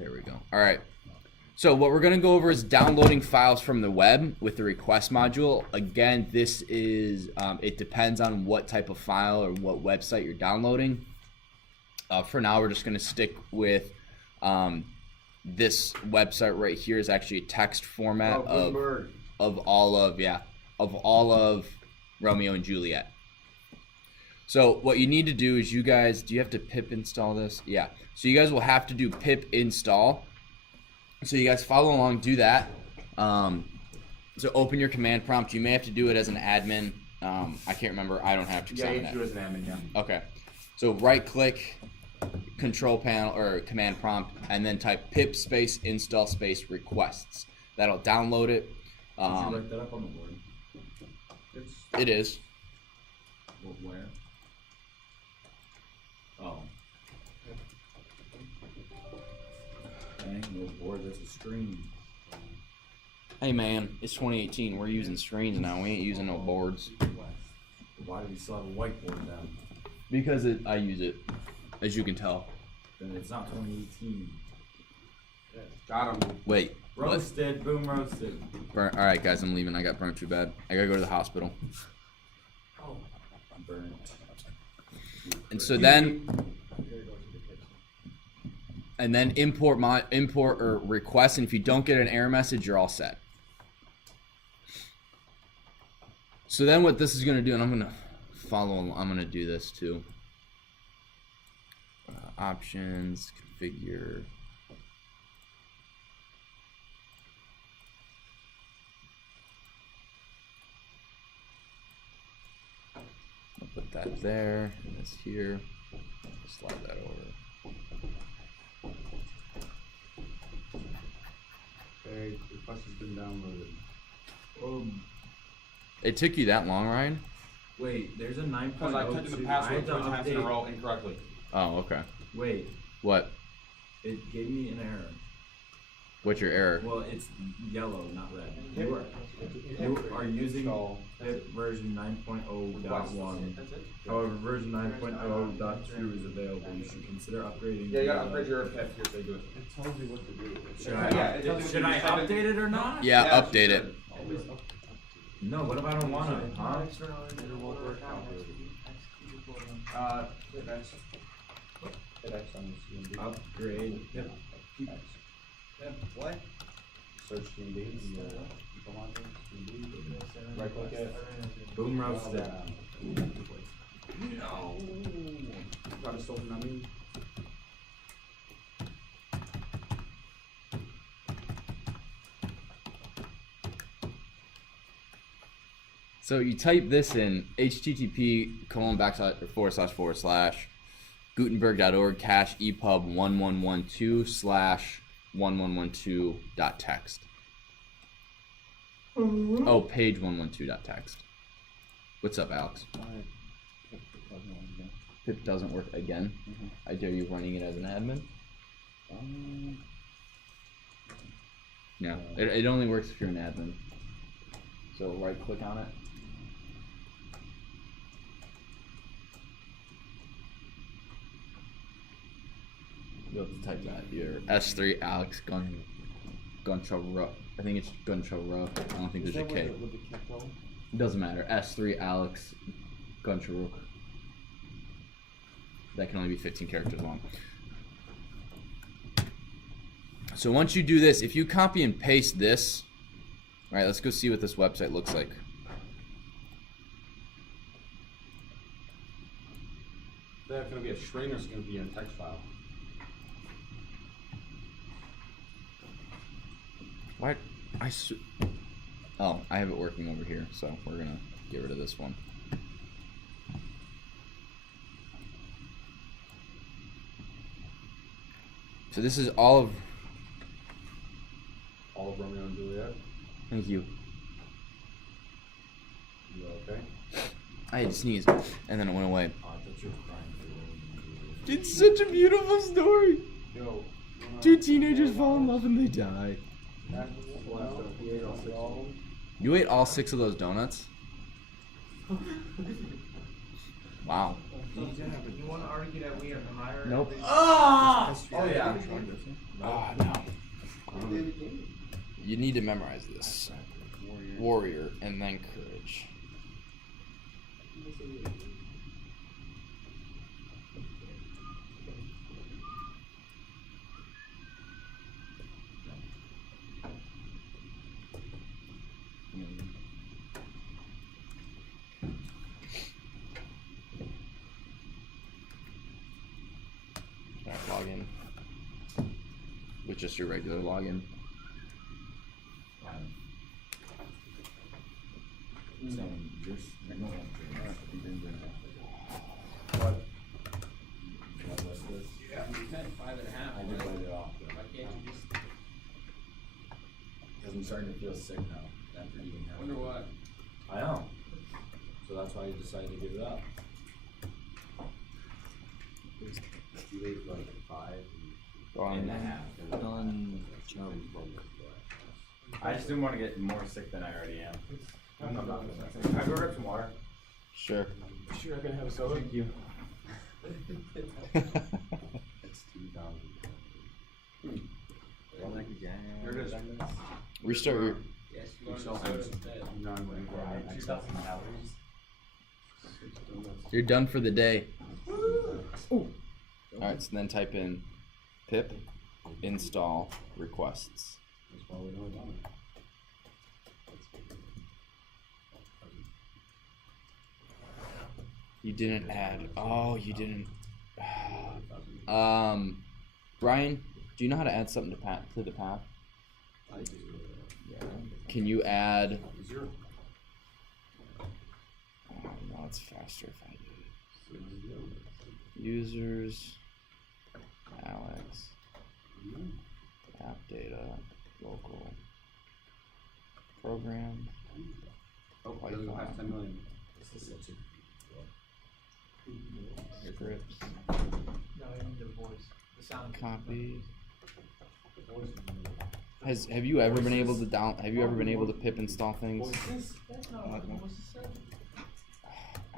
There we go. All right. So what we're going to go over is downloading files from the web with the request module. Again, this is, it depends on what type of file or what website you're downloading. For now, we're just going to stick with this website right here is actually a text format of all of Romeo and Juliet. So what you need to do is you guys, do you have to pip install this? Yeah. So you guys will have to do pip install. So you guys follow along, do that. So open your command prompt. You may have to do it as an admin. I can't remember. I don't have to. Yeah, you have to do it as an admin, yeah. Okay. So right click, control panel or command prompt, and then type pip space install space requests. That'll download it. Did you write that up on the board? It is. Where? Oh. Dang, no board, that's a screen. Hey man, it's 2018. We're using screens now. We ain't using no boards. Why do we still have a whiteboard then? Because I use it, as you can tell. Then it's not 2018. Yeah. Got him. Wait. Roasted, boom roasted. Burn. All right, guys, I'm leaving. I got burnt too bad. I gotta go to the hospital. Oh, I'm burnt. And so then, import or request, and if you don't get an error message, you're all set. So then, what this is gonna do, and I'm gonna follow. I'm gonna do this too. Options, configure. I'll put that there, and this here. Slide that over. Okay, the request has been downloaded. It took you that long, Ryan? Wait, there's a 9.02. Because I typed in the password 3 times in a row incorrectly. Oh, okay. Wait, What? it gave me an error. What's your error? Well, it's yellow, not red. You are using pip version 9.0.1. However, version 9.0.2 is available. You should consider upgrading. Yeah, you gotta upgrade your pip if they do it. It tells you what to do. Should I update it or not? Yeah, update it. No, what if I don't want to? Huh? Hit X on the CMD. Upgrade. Yep. What? Search CMD. Right click it. Boom roasted. No. Got it stolen on me. So you type this in http://gutenberg.org /epub 1112/1112.txt. Oh, page 112.txt. What's up, Alex? Pip doesn't work again. I dare you running it as an admin. No, it only works if you're an admin. So right click on it. You'll have to type that. Your S3 Alex Guncha. I think it's Guncha. I don't think there's a K. It doesn't matter. S3 Alex Guncha. That can only be 15 characters long. So once you do this, if you copy and paste this, all right, let's go see what this website looks like. Is that going to be a string or is it going to be a text file? What? Oh, I have it working over here, so we're gonna get rid of this one. So this is all of Romeo and Juliet. Thank you. You okay? I had sneezed, and then it went away. I thought you were crying for Romeo and Juliet. It's such a beautiful story. Yo. Two teenagers fall in love and they die. You ate all 6 of those donuts? Wow. You want to argue that we are higher? Nope. Oh yeah. Oh no. You need to memorize this. Warrior and then courage. Alright, log in. With just your regular login. What? What was this? Yeah, you had 5.5. I just played it off. Why can't you just? Because I'm starting to feel sick now after eating half. Wonder why? I know. So that's why I decided to give it up. You ate like 5.5. I just didn't want to get more sick than I already am. I'm not gonna. Can I go grab some water? Sure. Sure, I can have a soda. Thank you. It's 2,000. Restart your. Yes, you want soda instead. 2,000 calories. You're done for the day. Alright, so then type in pip install requests. You didn't add. Oh, you didn't. Brian, do you know how to add something to the path? I do. Yeah. Can you add? Oh no, it's faster if I do it. Users, Alex, app data, local, program. Oh, it doesn't have 10 million. Scripts, No, you need the voice. The sound. copy. Have you ever been able to have you ever been able to pip install things? That's not what voice said.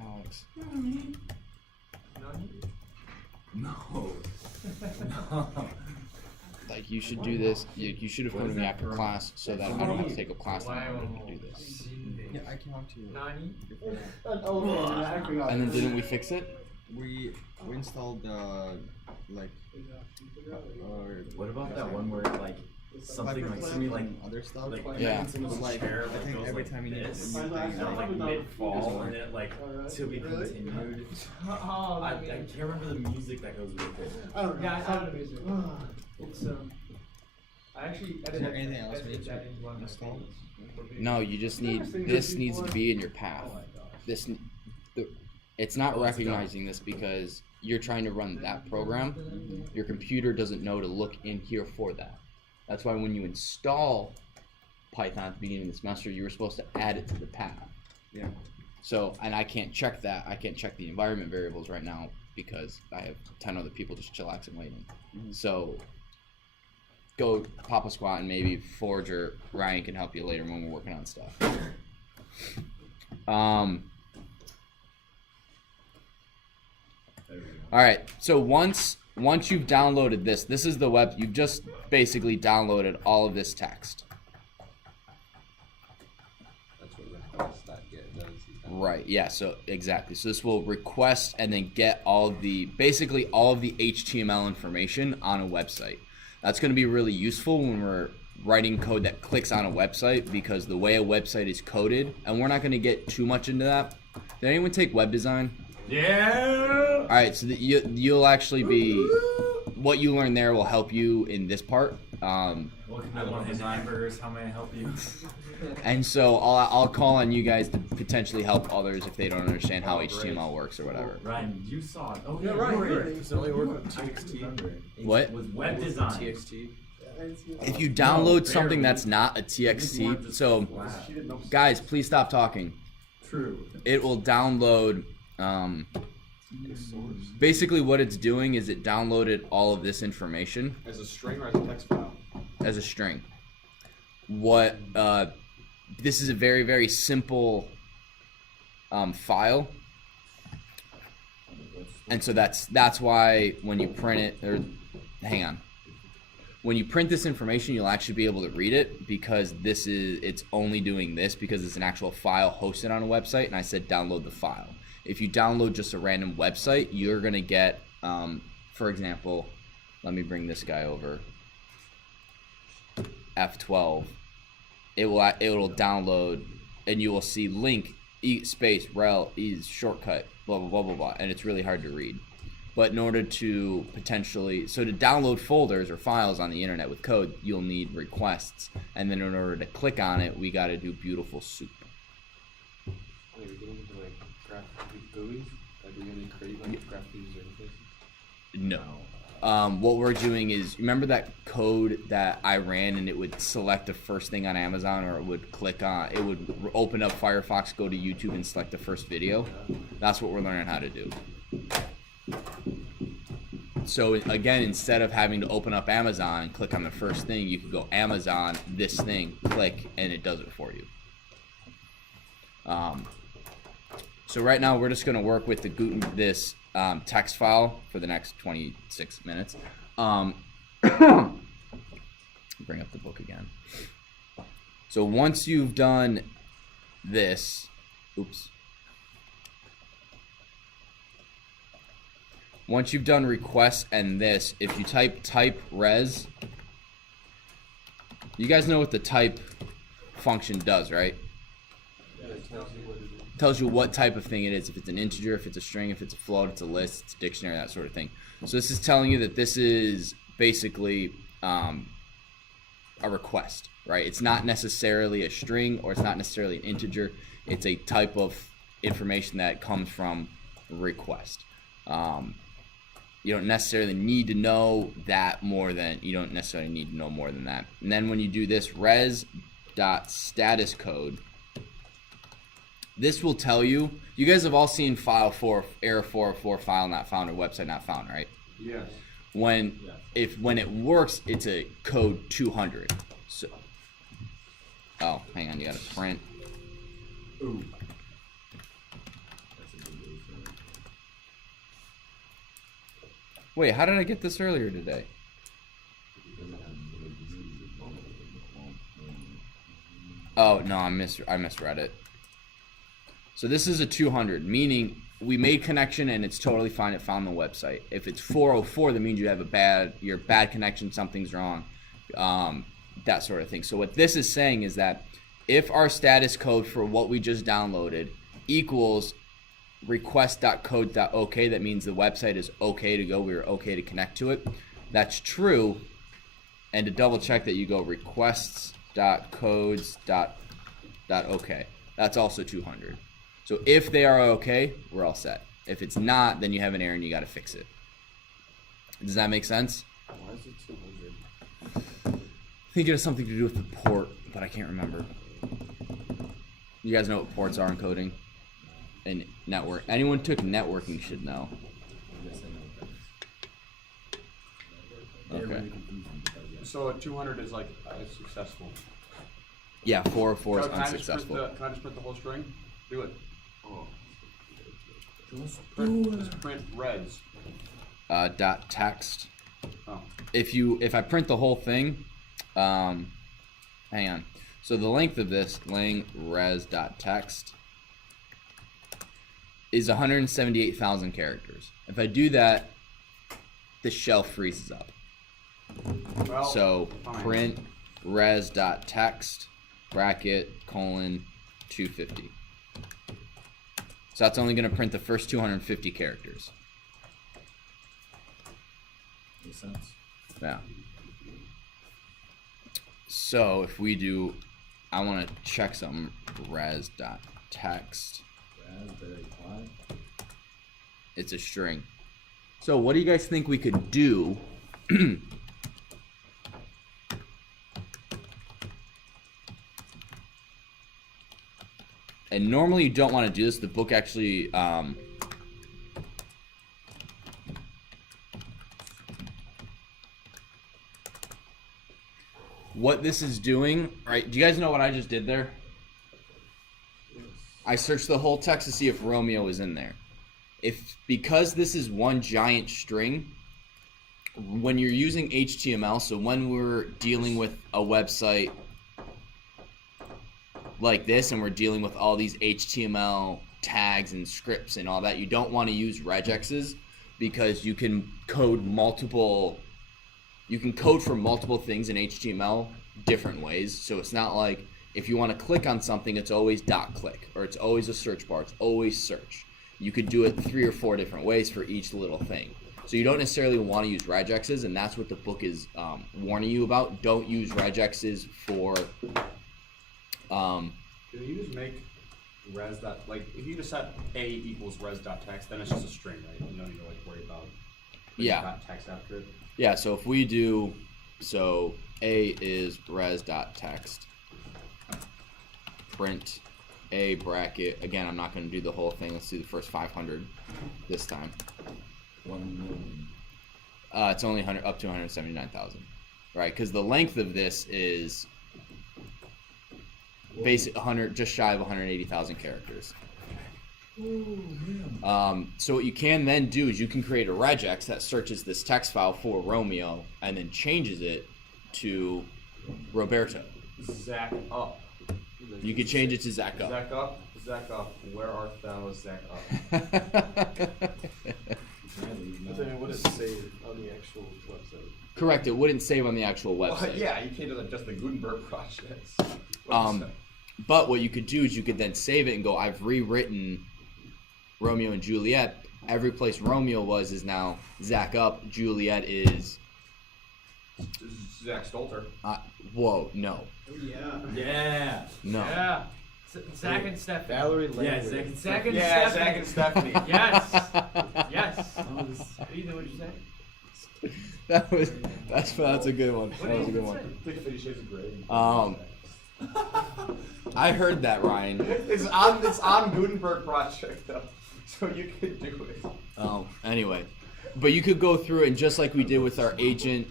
Alex. No. No. Like you should do this. You should have come to me after class so that I don't have to take a class and I can do this. Yeah, I can talk to you. Nani? And then didn't we fix it? We installed like What about that one where like something like something like other stuff. like Yeah. something with Like, chair I like think goes every like time you need this, a new and thing, like mid fall and it like to be continued. Oh, I can't remember the music that goes with it. I don't know. Yeah, I don't music. It's I actually Is there anything else we need to that into one of my install? favorites. No, you just need this needs to be in your path. It's not recognizing this because you're trying to run that program. Your computer doesn't know to look in here for that. That's why when you install Python at the beginning of the semester, you were supposed to add it to the path. Yeah. So, and I can't check that. I can't check the environment variables right now because I have 10 other people just chillaxing waiting. So, go pop a squat and maybe Forge or Ryan can help you later when we're working on stuff. All right. So once you've downloaded this is the web. You've just basically downloaded all of this text. That's what request.get does. Right. Yeah. So exactly. So this will request and then get basically all of the HTML information on a website. That's going to be really useful when we're writing code that clicks on a website because the way a website is coded, and we're not going to get too much into that. Did anyone take web design? Yeah. All right, so you'll actually be what you learn there will help you in this part. Welcome to one of his hamburgers. How may I help you? And so I'll call on you guys to potentially help others if they don't understand how HTML works or whatever. Ryan, you saw it. Oh Yeah, yeah, right, you were right. here. Does it only work with I TXT? remember. What? With web design. TXT. If you download something that's not a TXT, so guys, please stop talking. True. It will download. Basically, what it's doing is it downloaded all of this information As a string or as a text file? as a string. This is a very, very simple file. And so that's why when you print it, or hang on, when you print this information, you'll actually be able to read it, because it's only doing this because it's an actual file hosted on a website, and I said download the file. If you download just a random website, you're gonna get, for example, let me bring this guy over. F12. It'll download, and you will see link space rel shortcut blah blah blah blah blah, and it's really hard to read. But in order to to download folders or files on the internet with code, you'll need requests, and then in order to click on it, we got to do beautiful soup. Wait, we're getting into like graphic GUIs? Like we're gonna create like graphic user interfaces? No. What we're doing is, remember that code that I ran and it would select the first thing on Amazon, or it would open up Firefox, go to YouTube, and select the first video? That's what we're learning how to do. So again, instead of having to open up Amazon and click on the first thing, you could go Amazon, this thing, click, and it does it for you. So right now we're just going to work with this text file for the next 26 minutes. Bring up the book again. So once you've done this, once you've done requests and this, if you type res, you guys know what the type function does, right? Tells you what type of thing it is. If it's an integer, if it's a string, if it's a float, it's a list, it's a dictionary, that sort of thing. So this is telling you that this is basically a request, right? It's not necessarily a string, or it's not necessarily an integer. It's a type of information that comes from request. You don't necessarily need to know that more than, you don't necessarily need to know more than that. And then when you do this res.status code, this will tell you, you guys have all seen file 4, error 404, file not found, or website not found, right? Yes. When it works, it's a code 200. So, oh, hang on, you gotta print. Ooh. Wait, how did I get this earlier today? Oh no, I misread it. So this is a 200, meaning we made connection and it's totally fine. It found the website. If it's 404, that means you have you're bad connection, something's wrong, that sort of thing. So what this is saying is that if our status code for what we just downloaded equals request.code.ok, that means the website is okay to go. We're okay to connect to it. That's true. And to double check that, you go requests.codes.ok. That's also 200. So if they are okay, we're all set. If it's not, then you have an error and you got to fix it. Does that make sense? Why is it 200? I think it has something to do with the port, but I can't remember. You guys know what ports are in coding? And network. Anyone who took networking should know. Okay. So a 200 is like successful. Yeah, 404 is Can I just print unsuccessful. can I just print the whole string? Do it. Oh. Just print reds. Dot text. Oh. If I print the whole thing, hang on. So the length of this lang res.text is 178,000 characters. If I do that, the shell freezes up. Well, So fine. print res.text bracket colon 250. So that's only going to print the first 250 characters. Makes sense. Yeah. So if we do, I want to check some res.text. Raspberry Pi. It's a string. So what do you guys think we could do? And normally you don't want to do this. The book actually what this is doing, right? Do you guys know what I just did there? I searched the whole text to see if Romeo is in there. because this is one giant string, when you're using HTML, so when we're dealing with a website like this and we're dealing with all these HTML tags and scripts and all that, you don't want to use regexes because you can code for multiple things in HTML different ways. So it's not like if you want to click on something, it's always .click, or it's always a search bar, it's always search. You could do it 3 or 4 different ways for each little thing. So you don't necessarily want to use regexes, and that's what the book is warning you about. Don't use regexes for Can you just make res dot, like, if you just set a equals res dot text, then it's just a string, right? You don't need to like worry about Yeah. dot text after it. Yeah, so if we do, so a is res dot text, print a bracket. Again, I'm not going to do the whole thing. Let's do the first 500 this time. 1 million. It's only 100 up to 179,000, right? Because the length of this is basic 100, just shy of 180,000 characters. So what you can then do is you can create a regex that searches this text file for Romeo and then changes it to Roberto. Zach up. You could change it to Zach up. Zach up. Zach up. Where art thou, Zach up? But then it wouldn't save on the actual website. Correct. It wouldn't save on the actual Well, website. yeah, you can't do that. Just the Gutenberg projects. But what you could do is you could then save it and go, I've rewritten Romeo and Juliet. Every place Romeo was is now Zach up. Juliet is. Zach Stolter. Whoa, no. Oh, yeah. Yeah. No. Yeah. Zach and Stephanie. Valerie Yeah, Lambert. Zach and Yeah, Stephanie. Zach and Stephanie. Yes. Yes. Either what you say? That's a good one. What That was a did good you one. say? Think of 50 Shades of Grey. I heard that, Ryan. It's on Gutenberg project though, so you could do it. Anyway, but you could go through and just like we did with our Agent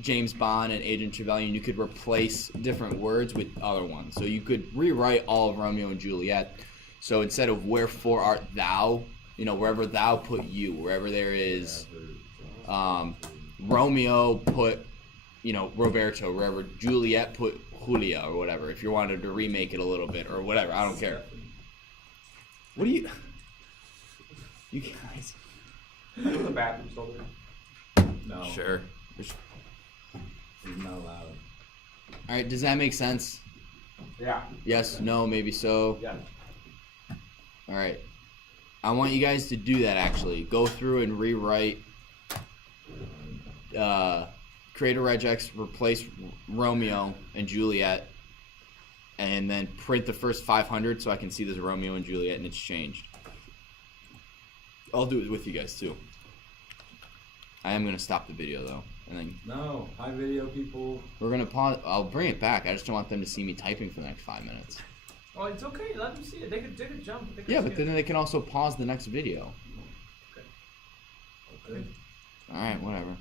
James Bond and Agent Trevelyan, you could replace different words with other ones. So you could rewrite all of Romeo and Juliet. So instead of wherefore art thou, wherever thou put you, wherever there is Romeo put, Roberto, wherever Juliet put Julia or whatever, if you wanted to remake it a little bit or whatever, I don't care. What do you guys? The bathroom Stolter. No. Sure. He's not allowed. All right, does that make sense? Yeah. Yes, no, maybe so. Yeah. All right. I want you guys to do that actually. Go through and rewrite, create a regex, replace Romeo and Juliet, and then print the first 500 so I can see this Romeo and Juliet and it's changed. I'll do it with you guys too. I am going to stop the video though. And then No. Hi, video people. we're going to pause. I'll bring it back. I just don't want them to see me typing for the next 5 minutes. Oh, it's okay. Let them see it. They could jump. They could Yeah, see but it. then they can also pause the next video. Okay. All right, whatever.